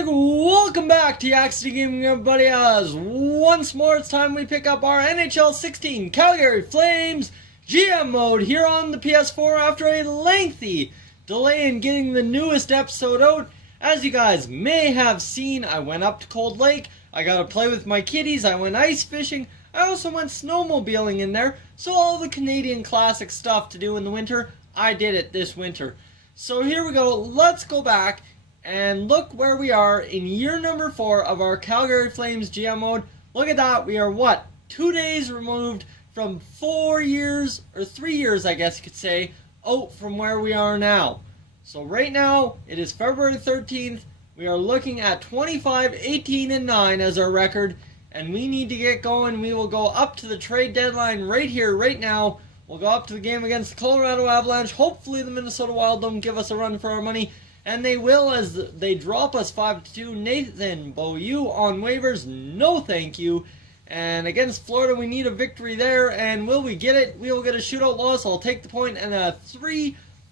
big welcome back to Yak-City Gaming, everybody, as once more it's time we pick up our NHL 16 Calgary Flames GM mode here on the PS4 after a lengthy delay in getting the newest episode out. As you guys may have seen, I went up to Cold Lake, I got to play with my kitties, I went ice fishing, I also went snowmobiling in there, so all the Canadian classic stuff to do in the winter, I did it this winter. So here we go, let's go back and look where we are in year number 4 of our Calgary Flames GM mode. Look at that, we are 2 days removed from 4 years, or 3 years I guess you could say, out from where we are now. So right now, it is February 13th, we are looking at 25, 18, and 9 as our record, and we need to get going. We will go up to the trade deadline right here, right now. We'll go up to the game against the Colorado Avalanche. Hopefully the Minnesota Wild don't give us a run for our money. And they will, as they drop us 5-2. Nathan Beaulieu on waivers, no thank you. And against Florida, we need a victory there. And will we get it? We will get a shootout loss. I'll take the point. And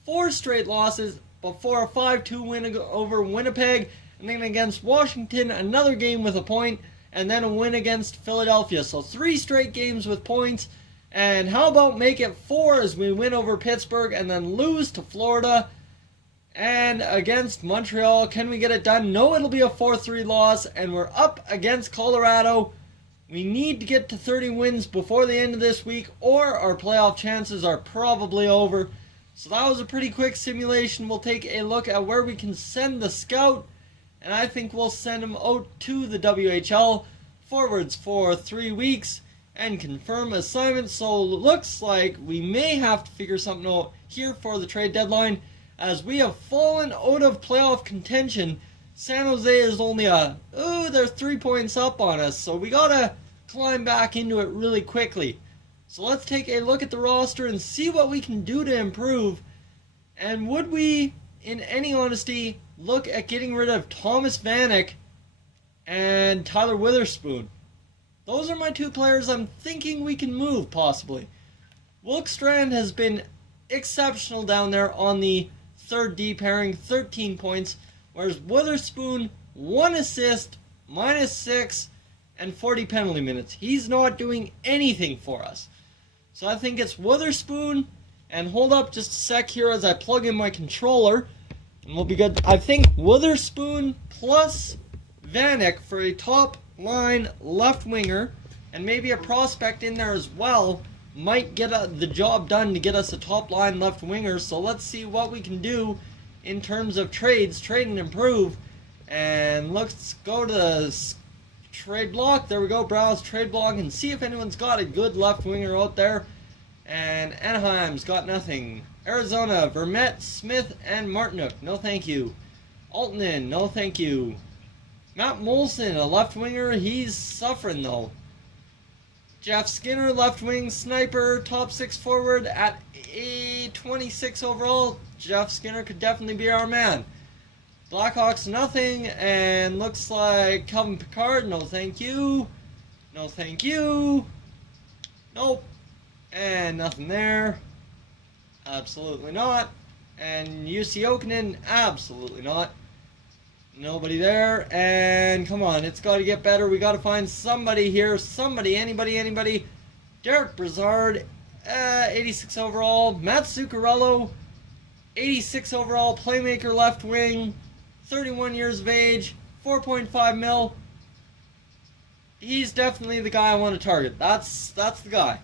4 straight losses before a 5-2 win over Winnipeg. And then against Washington, another game with a point. And then a win against Philadelphia. So 3 straight games with points. And how about make it 4 as we win over Pittsburgh and then lose to Florida? And against Montreal, can we get it done? No, it'll be a 4-3 loss, and we're up against Colorado. We need to get to 30 wins before the end of this week, or our playoff chances are probably over. So that was a pretty quick simulation. We'll take a look at where we can send the scout, and I think we'll send him out to the WHL forwards for 3 weeks and confirm assignment. So it looks like we may have to figure something out here for the trade deadline, as we have fallen out of playoff contention. San Jose is only they're 3 points up on us, so we gotta climb back into it really quickly. So let's take a look at the roster and see what we can do to improve. And would we, in any honesty, look at getting rid of Thomas Vanek and Tyler Witherspoon? Those are my 2 players I'm thinking we can move, possibly. Wilkstrand has been exceptional down there on the 3rd D pairing, 13 points, whereas Witherspoon, 1 assist, -6, and 40 penalty minutes. He's not doing anything for us. So I think it's Witherspoon, and hold up just a sec here as I plug in my controller, and we'll be good. I think Witherspoon plus Vanek for a top line left winger, and maybe a prospect in there as well, might get the job done to get us a top line left winger. So let's see what we can do in terms of trade and improve. And let's go to the trade block. There we go, browse trade block and see if anyone's got a good left winger out there. And Anaheim's got nothing. Arizona, Vermette, Smith, and Martinook, no thank you. Altonen, no thank you. Matt Molson, a left winger, he's suffering though. Jeff Skinner, left wing sniper, top 6 forward at a 26 overall. Jeff Skinner could definitely be our man. Blackhawks, nothing. And looks like Kelvin Pickard, no thank you. No thank you. Nope. And nothing there. Absolutely not. And UC Okinen, absolutely not. Nobody there. And come on, it's got to get better. We got to find somebody here. Somebody, anybody. Derek Brassard, 86 overall. Matt Zuccarello, 86 overall. Playmaker left wing, 31 years of age, 4.5 mil. He's definitely the guy I want to target. That's the guy.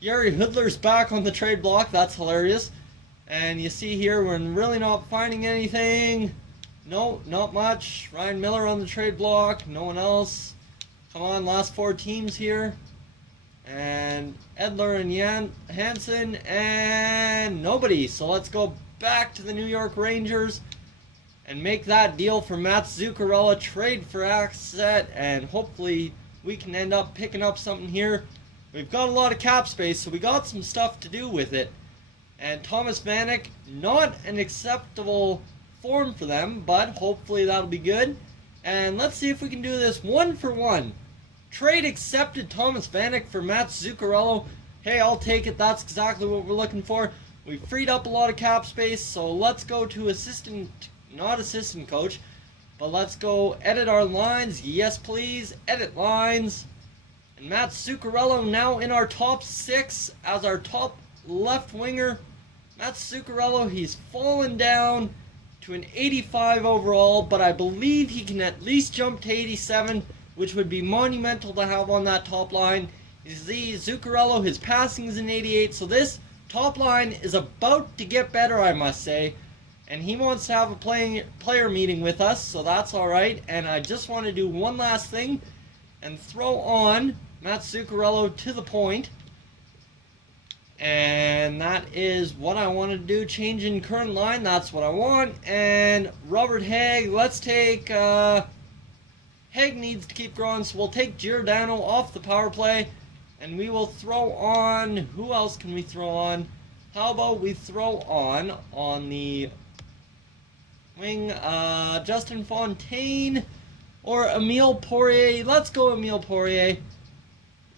Gary Hoodler's back on the trade block. That's hilarious. And you see here, we're really not finding anything. No, not much. Ryan Miller on the trade block. No one else. Come on, last 4 teams here. And Edler and Hansen. And nobody. So let's go back to the New York Rangers and make that deal for Matt Zuccarello. Trade for asset. And hopefully we can end up picking up something here. We've got a lot of cap space, so we got some stuff to do with it. And Thomas Vanek, not an acceptable form for them, but hopefully that'll be good. And let's see if we can do this 1-for-1. Trade accepted Thomas Vanek for Matt Zuccarello. Hey, I'll take it. That's exactly what we're looking for. We freed up a lot of cap space, so let's go to not assistant coach, But let's go edit our lines. Yes, please. Edit lines. And Matt Zuccarello now in our top 6 as our top left winger. Matt Zuccarello, he's fallen down to an 85 overall, but I believe he can at least jump to 87, which would be monumental to have on that top line. You see, Zuccarello, his passing is an 88, so this top line is about to get better, I must say. And he wants to have a player meeting with us, so that's alright. And I just want to do one last thing and throw on Matt Zuccarello to the point. And that is what I want to do. Change in current line, that's what I want. And Robert Haig, let's take... Haig needs to keep growing, so we'll take Giordano off the power play. And we will throw on... Who else can we throw on? How about we throw on the wing, Justin Fontaine or Emile Poirier. Let's go Emile Poirier.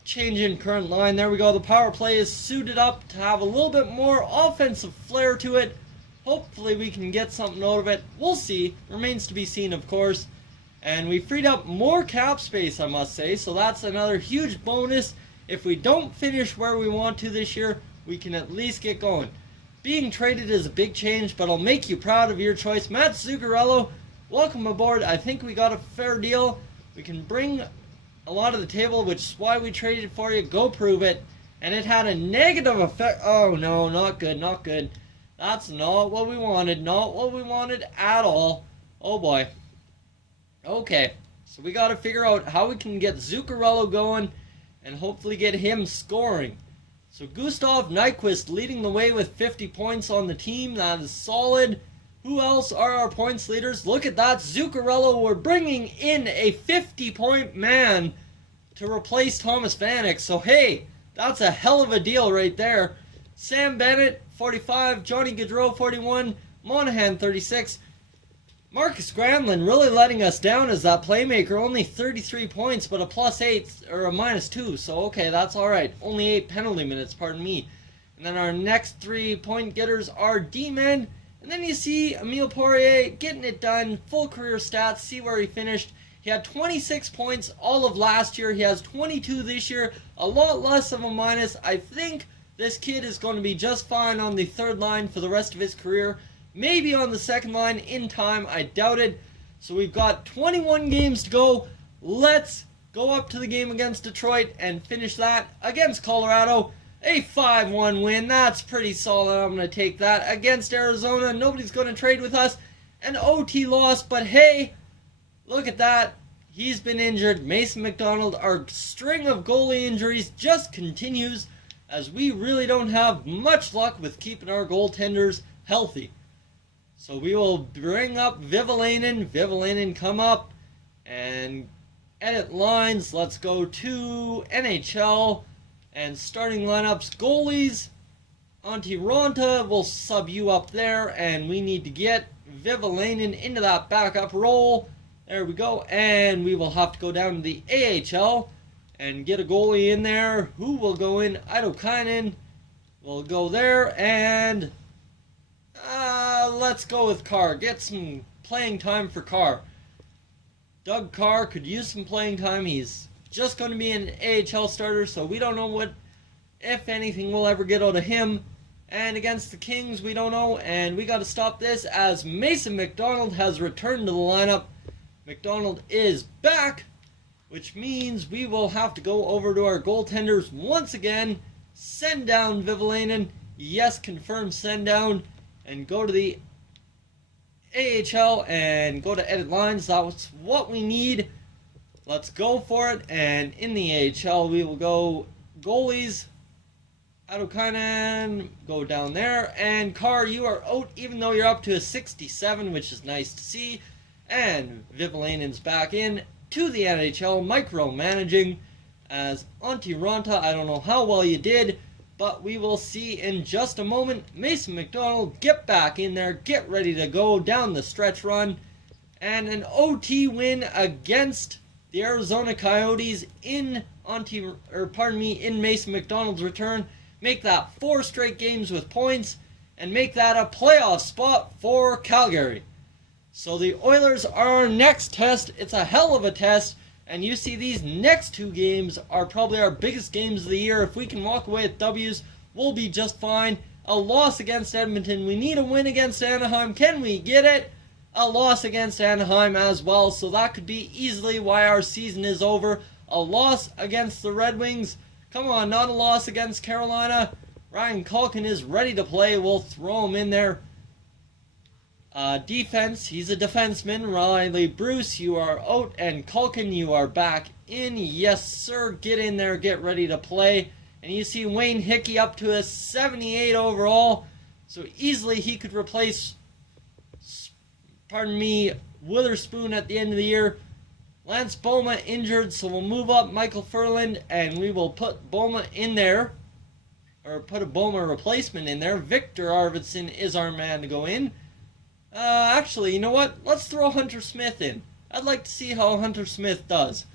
Change in current line. There we go. The power play is suited up to have a little bit more offensive flair to it. Hopefully we can get something out of it. We'll see. Remains to be seen, of course. And we freed up more cap space, I must say. So that's another huge bonus. If we don't finish where we want to this year, we can at least get going. Being traded is a big change, but I'll make you proud of your choice. Matt Zuccarello, welcome aboard. I think we got a fair deal. We can bring a lot of the table, which is why we traded for you. Go prove it. And it had a negative effect. Oh no, not good, not good. That's not what we wanted. Not what we wanted at all. Oh boy. Okay, so we got to figure out how we can get Zuccarello going and hopefully get him scoring. So Gustav Nyquist leading the way with 50 points on the team. That is solid. Who else are our points leaders? Look at that. Zuccarello, we're bringing in a 50-point man to replace Thomas Vanek. So, hey, that's a hell of a deal right there. Sam Bennett, 45. Johnny Gaudreau, 41. Monahan, 36. Marcus Granlund really letting us down as that playmaker. Only 33 points, but a +8 or a -2. So, okay, that's all right. Only 8 penalty minutes, pardon me. And then our next 3 point getters are D-men. And then you see Emile Poirier getting it done. Full career stats. See where he finished. He had 26 points all of last year. He has 22 this year. A lot less of a minus. I think this kid is going to be just fine on the third line for the rest of his career. Maybe on the second line in time. I doubt it. So we've got 21 games to go. Let's go up to the game against Detroit and finish that against Colorado. A 5-1 win. That's pretty solid. I'm going to take that. Against Arizona, nobody's going to trade with us. An OT loss, but hey, look at that. He's been injured. Mason McDonald, our string of goalie injuries just continues as we really don't have much luck with keeping our goaltenders healthy. So we will bring up Vivalainen. Vivalainen, come up and edit lines. Let's go to NHL. And starting lineups, goalies, Antti Ranta will sub you up there, and we need to get Vivalainen into that backup role. There we go, and we will have to go down to the AHL and get a goalie in there. Who will go in? Idokainen will go there, and let's go with Carr. Get some playing time for Carr. Doug Carr could use some playing time. He's just going to be an AHL starter, so we don't know what, if anything, we'll ever get out of him. And against the Kings, we don't know, and we got to stop this as Mason McDonald has returned to the lineup. McDonald is back, which means we will have to go over to our goaltenders once again, send down Vivalainen, yes, confirm send down, and go to the AHL and go to edit lines. That's what we need. Let's go for it, and in the AHL we will go goalies. Idokainen, go down there, and Carr, you are out even though you're up to a 67, which is nice to see. And Vivalainen's back in to the NHL, micromanaging as Antti Ranta. I don't know how well you did, but we will see in just a moment. Mason McDonald, get back in there, get ready to go down the stretch run, and an OT win against the Arizona Coyotes in Mason McDonald's return. Make that 4 straight games with points and make that a playoff spot for Calgary. So the Oilers are our next test. It's a hell of a test. And you see these next 2 games are probably our biggest games of the year. If we can walk away with W's, we'll be just fine. A loss against Edmonton. We need a win against Anaheim. Can we get it? A loss against Anaheim as well. So that could be easily why our season is over. A loss against the Red Wings. Come on, not a loss against Carolina. Ryan Culkin is ready to play. We'll throw him in there. Defense, he's a defenseman. Riley Bruce, you are out. And Culkin, you are back in. Yes, sir. Get in there. Get ready to play. And you see Wayne Hickey up to a 78 overall. So easily he could replace, Witherspoon at the end of the year. Lance Boma injured, so we'll move up Michael Furland, and we will put Boma in there. Or put a Boma replacement in there. Victor Arvidsson is our man to go in. Actually, you know what? Let's throw Hunter Smith in. I'd like to see how Hunter Smith does.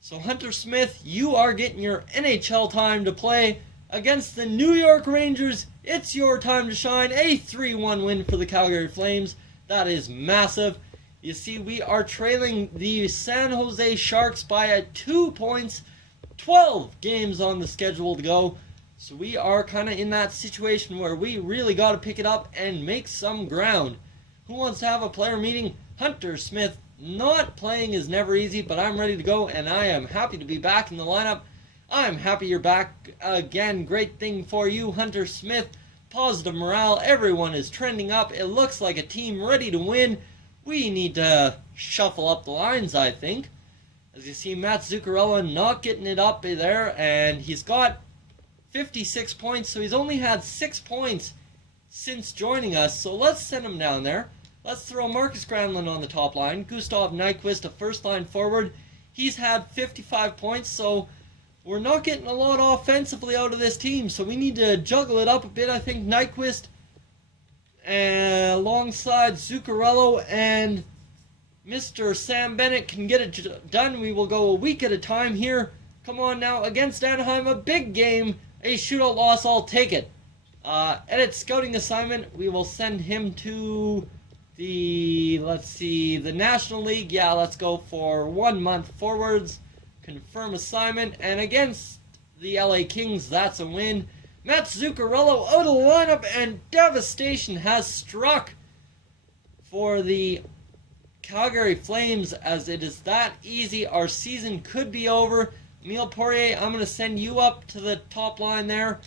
So Hunter Smith, you are getting your NHL time to play against the New York Rangers. It's your time to shine. A 3-1 win for the Calgary Flames. That is massive. You see, we are trailing the San Jose Sharks by 2 points. 12 games on the schedule to go. So we are kind of in that situation where we really got to pick it up and make some ground. Who wants to have a player meeting? Hunter Smith. Not playing is never easy, but I'm ready to go, and I am happy to be back in the lineup. I'm happy you're back again. Great thing for you, Hunter Smith. Positive morale. Everyone is trending up. It looks like a team ready to win. We need to shuffle up the lines, I think. As you see, Matt Zuccarello not getting it up there, and he's got 56 points, so he's only had 6 points since joining us. So let's send him down there. Let's throw Marcus Granlund on the top line. Gustav Nyquist, a first-line forward. He's had 55 points, so we're not getting a lot offensively out of this team, so we need to juggle it up a bit. I think Nyquist alongside Zuccarello and Mr. Sam Bennett can get it done. We will go a week at a time here. Come on now, against Anaheim, a big game. A shootout loss, I'll take it. Edit scouting assignment, we will send him to the National League. Yeah, let's go for 1 month forwards. Confirm assignment, and against the LA Kings, that's a win. Matt Zuccarello out of the lineup, and devastation has struck for the Calgary Flames, as it is that easy. Our season could be over. Emile Poirier, I'm going to send you up to the top line there,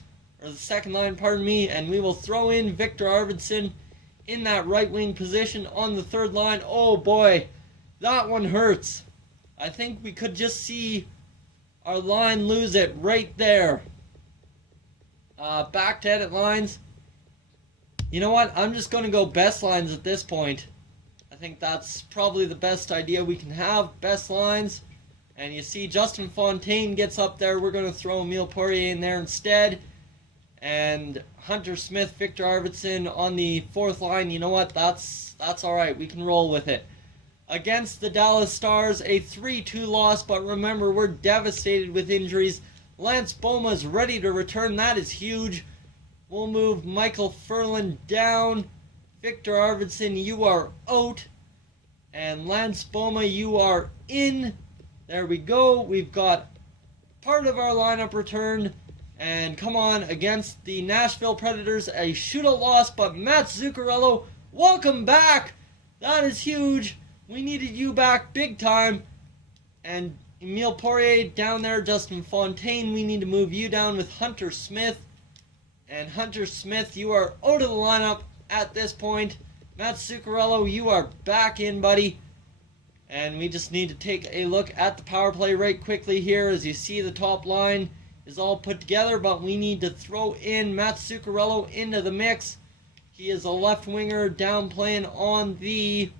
or the second line, pardon me, and we will throw in Victor Arvidsson in that right wing position on the third line. Oh boy, that one hurts. I think we could just see our line lose it right there. Back to edit lines. You know what? I'm just going to go best lines at this point. I think that's probably the best idea we can have. Best lines. And you see Justin Fontaine gets up there. We're going to throw Emile Poirier in there instead. And Hunter Smith, Victor Arvidsson on the fourth line. You know what? That's alright. We can roll with it. Against the Dallas Stars, a 3-2 loss. But remember, we're devastated with injuries. Lance Boma's ready to return. That is huge. We'll move Michael Furland down. Victor Arvidsson, you are out. And Lance Boma, you are in. There we go. We've got part of our lineup returned. And come on, against the Nashville Predators, a shootout loss. But Matt Zuccarello, welcome back. That is huge. We needed you back big time. And Emile Poirier down there. Justin Fontaine, we need to move you down with Hunter Smith. And Hunter Smith, you are out of the lineup at this point. Matt Zuccarello, you are back in, buddy. And we just need to take a look at the power play right quickly here. As you see, the top line is all put together, but we need to throw in Matt Zuccarello into the mix. He is a left winger down playing on the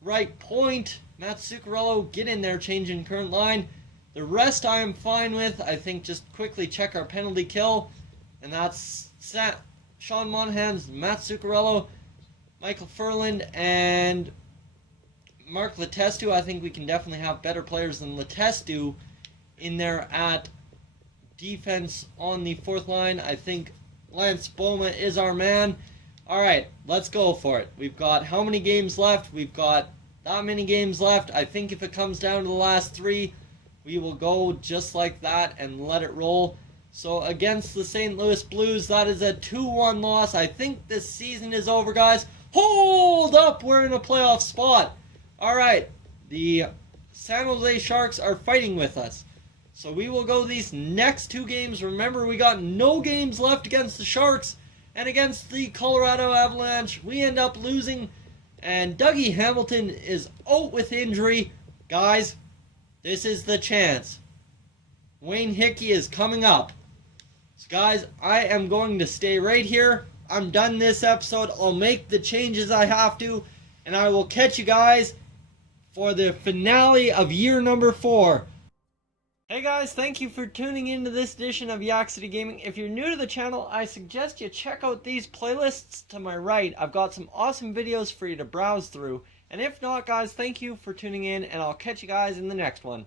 right point. Matt Zuccarello, get in there, changing current line. The rest I am fine with. I think just quickly check our penalty kill. And that's Sean Monahan's Matt Zuccarello, Michael Furland, and Mark Letestu. I think we can definitely have better players than Letestu in there at defense on the fourth line. I think Lance Boma is our man. Alright, let's go for it. We've got how many games left? We've got that many games left. I think if it comes down to the last 3, we will go just like that and let it roll. So against the St. Louis Blues, that is a 2-1 loss. I think this season is over, guys. Hold up! We're in a playoff spot. Alright, the San Jose Sharks are fighting with us. So we will go these next 2 games. Remember, we got no games left against the Sharks. And against the Colorado Avalanche, we end up losing. And Dougie Hamilton is out with injury. Guys, this is the chance. Wayne Hickey is coming up. So guys, I am going to stay right here. I'm done this episode. I'll make the changes I have to. And I will catch you guys for the finale of year number 4. Hey guys, thank you for tuning into this edition of Yak-City Gaming. If you're new to the channel, I suggest you check out these playlists to my right. I've got some awesome videos for you to browse through. And if not, guys, thank you for tuning in, and I'll catch you guys in the next one.